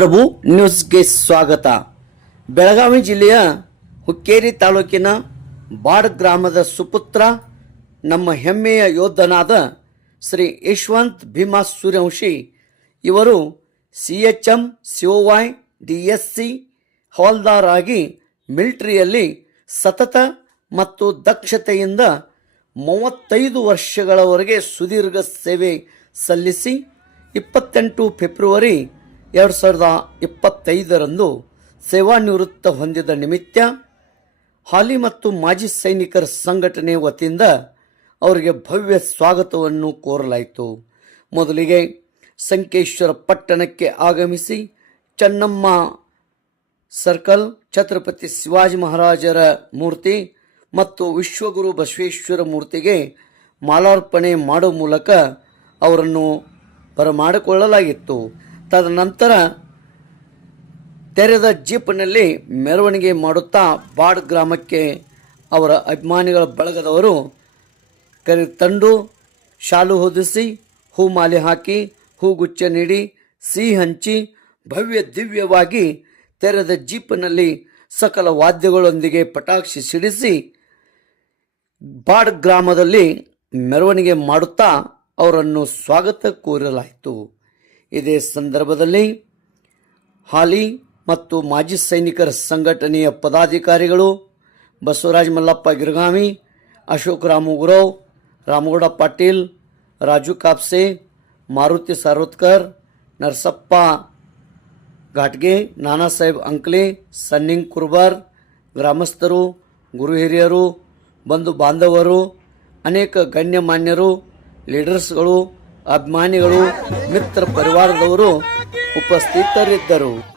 ಪ್ರಭು ನ್ಯೂಸ್ಗೆ ಸ್ವಾಗತ. ಬೆಳಗಾವಿ ಜಿಲ್ಲೆಯ ಹುಕ್ಕೇರಿ ತಾಲೂಕಿನ ಬಾಡ್ ಗ್ರಾಮದ ಸುಪುತ್ರ, ನಮ್ಮ ಹೆಮ್ಮೆಯ ಯೋಧನಾದ ಶ್ರೀ ಯಶವಂತ್ ಭೀಮಾ ಸೂರ್ಯವಂಶಿ, ಇವರು C H M COY D S C havaldar ಆಗಿ ಮಿಲಿಟರಿಯಲ್ಲಿ ಸತತ ಮತ್ತು ದಕ್ಷತೆಯಿಂದ ಮೂವತ್ತೈದು ವರ್ಷಗಳವರೆಗೆ ಸುದೀರ್ಘ ಸೇವೆ ಸಲ್ಲಿಸಿ, ಇಪ್ಪತ್ತೆಂಟು ಫೆಬ್ರವರಿ ಎರಡು ಸಾವಿರದ ಇಪ್ಪತ್ತೈದರಂದು ಸೇವಾನಿವೃತ್ತ ಹೊಂದಿದ ನಿಮಿತ್ತ ಹಾಲಿ ಮತ್ತು ಮಾಜಿ ಸೈನಿಕರ ಸಂಘಟನೆ ವತಿಯಿಂದ ಅವರಿಗೆ ಭವ್ಯ ಸ್ವಾಗತವನ್ನು ಕೋರಲಾಯಿತು. ಮೊದಲಿಗೆ ಸಂಕೇಶ್ವರ ಪಟ್ಟಣಕ್ಕೆ ಆಗಮಿಸಿ ಚೆನ್ನಮ್ಮ ಸರ್ಕಲ್, ಛತ್ರಪತಿ ಶಿವಾಜಿ ಮಹಾರಾಜರ ಮೂರ್ತಿ ಮತ್ತು ವಿಶ್ವಗುರು ಬಸವೇಶ್ವರ ಮೂರ್ತಿಗೆ ಮಾಲಾರ್ಪಣೆ ಮಾಡುವ ಮೂಲಕ ಅವರನ್ನು ಬರಮಾಡಿಕೊಳ್ಳಲಾಗಿತ್ತು. ತದನಂತರ ತೆರೆದ ಜೀಪ್ನಲ್ಲಿ ಮೆರವಣಿಗೆ ಮಾಡುತ್ತಾ ಬಾಡ್ ಗ್ರಾಮಕ್ಕೆ ಅವರ ಅಭಿಮಾನಿಗಳ ಬಳಗದವರು ಕರೆ ತಂಡು ಶಾಲು ಹೊದಿಸಿ ಹೂ ಮಾಲೆ ಹಾಕಿ ಹೂಗುಚ್ಚ ನೀಡಿ, ಸಿಹಿ ಹಂಚಿ, ಭವ್ಯ ದಿವ್ಯವಾಗಿ ತೆರೆದ ಜೀಪ್ನಲ್ಲಿ ಸಕಲ ವಾದ್ಯಗಳೊಂದಿಗೆ ಪಟಾಕ್ಷಿ ಸಿಡಿಸಿ ಬಾಡ್ ಗ್ರಾಮದಲ್ಲಿ ಮೆರವಣಿಗೆ ಮಾಡುತ್ತಾ ಅವರನ್ನು ಸ್ವಾಗತ ಕೋರಲಾಯಿತು. ಇದೇ ಸಂದರ್ಭದಲ್ಲಿ ಹಾಲಿ ಮತ್ತು ಮಾಜಿ ಸೈನಿಕರ ಸಂಘಟನೆಯ ಪದಾಧಿಕಾರಿಗಳು ಬಸವರಾಜ ಮಲ್ಲಪ್ಪ ಗಿರ್ಗಾಮಿ, ಅಶೋಕ್ ರಾಮುಗುರವ್ ರಾಮಗೌಡ ಪಾಟೀಲ್, ರಾಜು ಕಾಪ್ಸೆ, ಮಾರುತಿ ಸಾರೋತ್ಕರ್ ನರಸಪ್ಪ ಘಾಟ್ಗೆ, ನಾನಾ ಸಾಹೇಬ್ ಅಂಕ್ಲೆ, ಸನ್ನಿಂಗ್ ಕುರ್ಬಾರ್, ಗ್ರಾಮಸ್ಥರು, ಗುರು ಹಿರಿಯರು, ಬಂಧು ಬಾಂಧವರು, ಅನೇಕ ಗಣ್ಯಮಾನ್ಯರು, ಲೀಡರ್ಸ್ಗಳು ಅಭಿಮಾನಿಗಳು ಮಿತ್ರ ಪರಿವಾರದವರು ಉಪಸ್ಥಿತರಿದ್ದರು.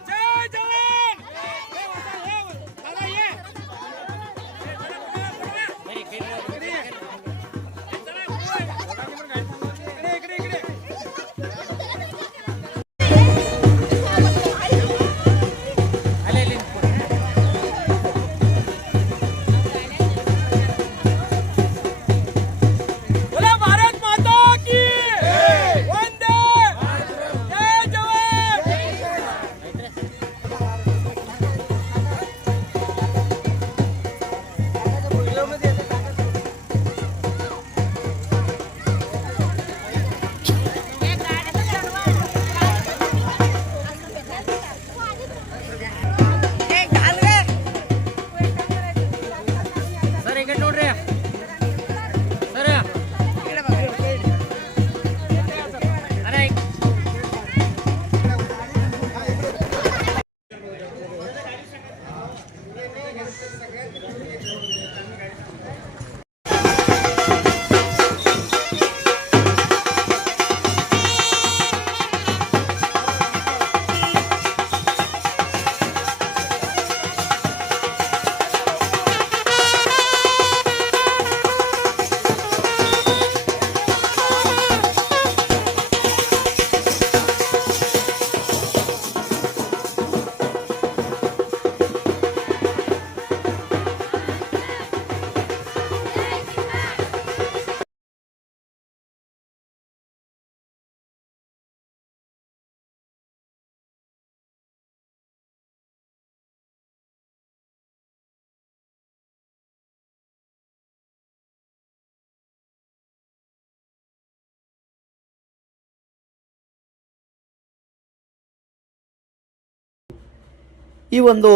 ಈ ಒಂದು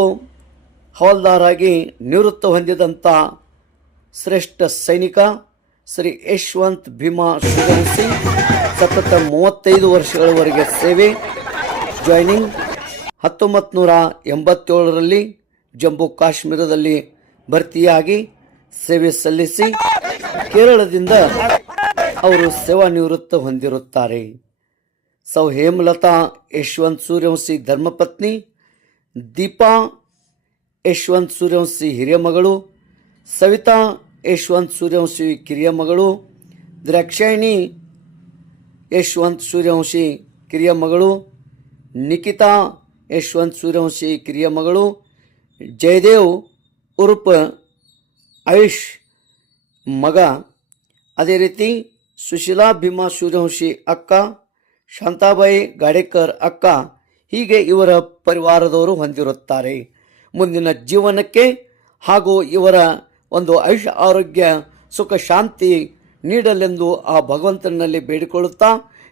ಹವಾಲ್ದಾರಾಗಿ ನಿವೃತ್ತ ಹೊಂದಿದಂಥ ಶ್ರೇಷ್ಠ ಸೈನಿಕ ಶ್ರೀ ಯಶವಂತ್ ಭೀಮಾ ಸೂರ್ಯವಂಶಿ ಸತತ ಮೂವತ್ತೈದು ವರ್ಷಗಳವರೆಗೆ ಸೇವೆ ಜಾಯ್ನಿಂಗ್ ಹತ್ತೊಂಬತ್ತು ನೂರ ಎಂಬತ್ತೇಳರಲ್ಲಿ ಜಮ್ಮು ಕಾಶ್ಮೀರದಲ್ಲಿ ಭರ್ತಿಯಾಗಿ ಸೇವೆ ಸಲ್ಲಿಸಿ ಕೇರಳದಿಂದ ಅವರು ಸೇವಾನಿವೃತ್ತ ಹೊಂದಿರುತ್ತಾರೆ. ಸೌ ಹೇಮಲತಾ ಯಶವಂತ್ ಸೂರ್ಯವಂಶಿ ಧರ್ಮಪತ್ನಿ ದೀಪಾ, ಯಶವಂತ್ ಸೂರ್ಯವಂಶಿ ಹಿರಿಯ ಮಗಳು, ಸವಿತಾ, ಯಶವಂತ್ ಸೂರ್ಯವಂಶಿ ಕಿರಿಯ ಮಗಳು, ದ್ರಾಕ್ಷಾಯಿಣಿ, ಯಶವಂತ್ ಸೂರ್ಯವಂಶಿ ಕಿರಿಯ ಮಗಳು ನಿಖಿತಾ ಯಶವಂತ್ ಸೂರ್ಯವಂಶಿ ಕಿರಿಯ ಮಗಳು, ಜಯದೇವ್ ಉರುಪ, ಆಯುಷ್ ಮಗ. ಅದೇ ರೀತಿ ಸುಶೀಲಾ ಭೀಮಾ ಸೂರ್ಯವಂಶಿ ಅಕ್ಕ, ಶಾಂತಾಬಾಯಿ ಗಾಡೇಕರ್ ಅಕ್ಕ ಹೀಗೆ ಇವರ ಪರಿವಾರದವರು ಹೊಂದಿರುತ್ತಾರೆ ಮುಂದಿನ ಜೀವನಕ್ಕೆ ಹಾಗೂ ಇವರ ಒಂದು ಆಯುಷ್ಯ ಆರೋಗ್ಯ ಸುಖ ಶಾಂತಿ ನೀಡಲೆಂದು ಆ ಭಗವಂತನಲ್ಲಿ ಬೇಡಿಕೊಳ್ಳುತ್ತಾ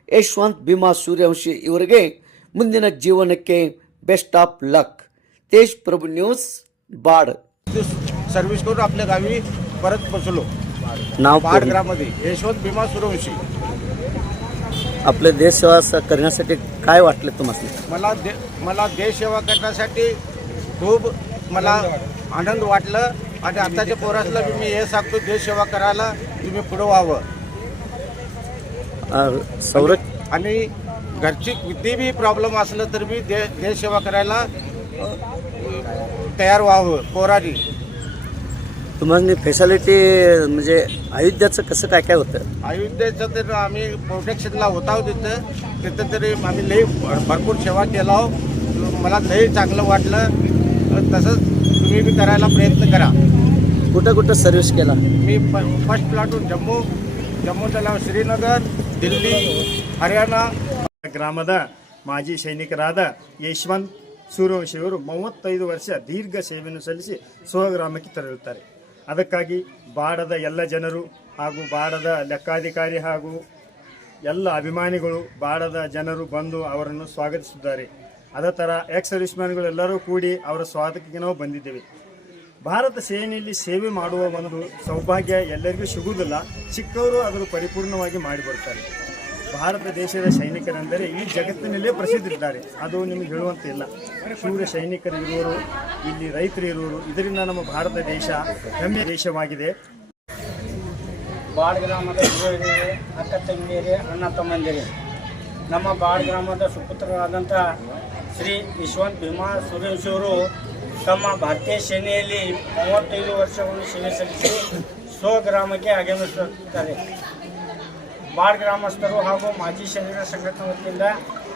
ಯಶವಂತ್ ಭೀಮಾ ಸೂರ್ಯವಂಶಿ ಇವರಿಗೆ ಮುಂದಿನ ಜೀವನಕ್ಕೆ best of luck Tej Prabhu news बाड सर्व्हिस करून आपल्या गावी परत पोचलो नाव बाड पूर्ण. ग्राममध्ये यशवंत भीमा सूर्यवंशी आपले देश सेवा स- करण्यासाठी काय वाटले तुम्हाला? मला दे मला देश सेवा करण्यासाठी खूप मला आनंद वाटलं आणि आताच्या पोरासला बी मी हे सांगतो देश सेवा करायला तुम्ही पुढं व्हावं. संरक्षण आणि घरची किती बी प्रॉब्लेम असलं तर बी दे देश सेवा करायला अ, तयार व्हावं पोरांनी. तुम्हाला फॅसिलिटी म्हणजे अयोध्याचं कसं काय काय होतं अयोध्येचं तर आम्ही प्रोटेक्शनला होता तिथं तिथं तरी आम्ही लई भरपूर सेवा केला मला लई चांगलं वाटलं तसंच तुम्ही बी करायला प्रयत्न करा कुठं कुठं सर्व्हिस केला मी फर्स्ट प्लाटून जम्मू जम्मू त्याला श्रीनगर दिल्ली हरियाणा ಗ್ರಾಮದ ಮಾಜಿ ಸೈನಿಕರಾದ ಯಶವಂತ್ ಸೂರ್ಯವಂಶಿಯವರು ಮೂವತ್ತೈದು ವರ್ಷ ದೀರ್ಘ ಸೇವೆಯನ್ನು ಸಲ್ಲಿಸಿ ಸ್ವಗ್ರಾಮಕ್ಕೆ ತೆರಳುತ್ತಾರೆ ಅದಕ್ಕಾಗಿ ಬಾಡದ ಎಲ್ಲ ಜನರು ಹಾಗೂ ಬಾಡದ ಲೆಕ್ಕಾಧಿಕಾರಿ ಹಾಗೂ ಎಲ್ಲ ಅಭಿಮಾನಿಗಳು ಬಾಡದ ಜನರು ಬಂದು ಅವರನ್ನು ಸ್ವಾಗತಿಸಿದ್ದಾರೆ ಅದೇ ಥರ ಎಕ್ಸ್ ಸರ್ವಿಸ್ಮ್ಯಾನ್ಗಳೆಲ್ಲರೂ ಕೂಡಿ ಅವರ ಸ್ವಾಗತಕ್ಕೆ ನಾವು ಬಂದಿದ್ದೇವೆ. ಭಾರತ ಸೇನೆಯಲ್ಲಿ ಸೇವೆ ಮಾಡುವ ಒಂದು ಸೌಭಾಗ್ಯ ಎಲ್ಲರಿಗೂ ಸಿಗುವುದಿಲ್ಲ. ಚಿಕ್ಕವರು ಅದನ್ನು ಪರಿಪೂರ್ಣವಾಗಿ ಮಾಡಿಬರ್ತಾರೆ ಭಾರತ ದೇಶದ ಸೈನಿಕರೆಂದರೆ ಈ ಜಗತ್ತಿನಲ್ಲೇ ಪ್ರಸಿದ್ಧರಿದ್ದಾರೆ. ಅದು ನಿಮಗೆ ಹೇಳುವಂತಿಲ್ಲ. ಶೂರ ಸೈನಿಕರು ಇರುವರು ಇಲ್ಲಿ ರೈತರು ಇರುವರು ಇದರಿಂದ ನಮ್ಮ ಭಾರತ ದೇಶ ಹೆಮ್ಮೆ ದೇಶವಾಗಿದೆ. ಬಾಳ್ ಗ್ರಾಮದ ಅಕ್ಕ ತಂಗಿಯರಿ ಅಣ್ಣ ತಮ್ಮಂದಿರಿ ನಮ್ಮ ಬಾಳ್ ಗ್ರಾಮದ ಸುಪುತ್ರರಾದಂಥ ಶ್ರೀ ಯಶವಂತ್ ಭೀಮಾ ಸುರೇಶವರು ತಮ್ಮ ಭಾರತೀಯ ಸೇನೆಯಲ್ಲಿ ಮೂವತ್ತೈದು ವರ್ಷವನ್ನು ಸೇವೆ ಸಲ್ಲಿಸಿ ಸ್ವಗ್ರಾಮಕ್ಕೆ ಆಗಮಿಸುತ್ತಾರೆ. ಬಾಡ್ ಗ್ರಾಮಸ್ಥರು ಹಾಗೂ ಮಾಜಿ ಸೈನಿಕರ ಸಂಘಟನೆ ವತಿಯಿಂದ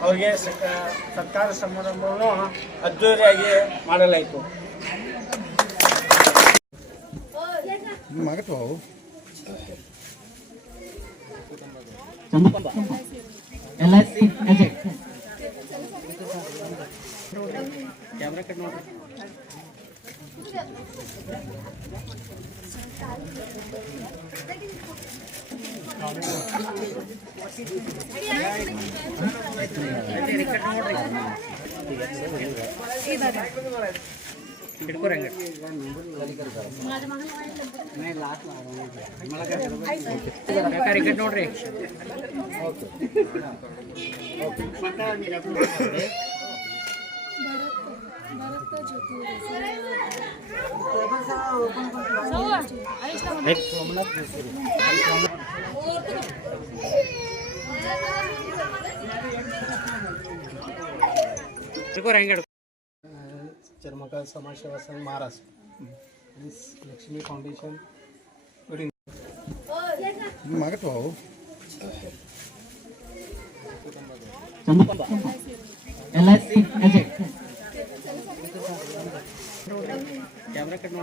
ಅವರಿಗೆ ಸತ್ಕಾರ ಸಮಾರಂಭವನ್ನು ಅದ್ದೂರಿಯಾಗಿ ಮಾಡಲಾಯಿತು. ಕ್ಯಾಮ್ರಾ ಕಟ್ ಬೇಕಾದ್ರೆ ಈ एक चर्मकार समाज सेवा संघ महाराष्ट्र लक्ष्मी फाउंडेशन मागत भाऊ एल सी कैमरा कट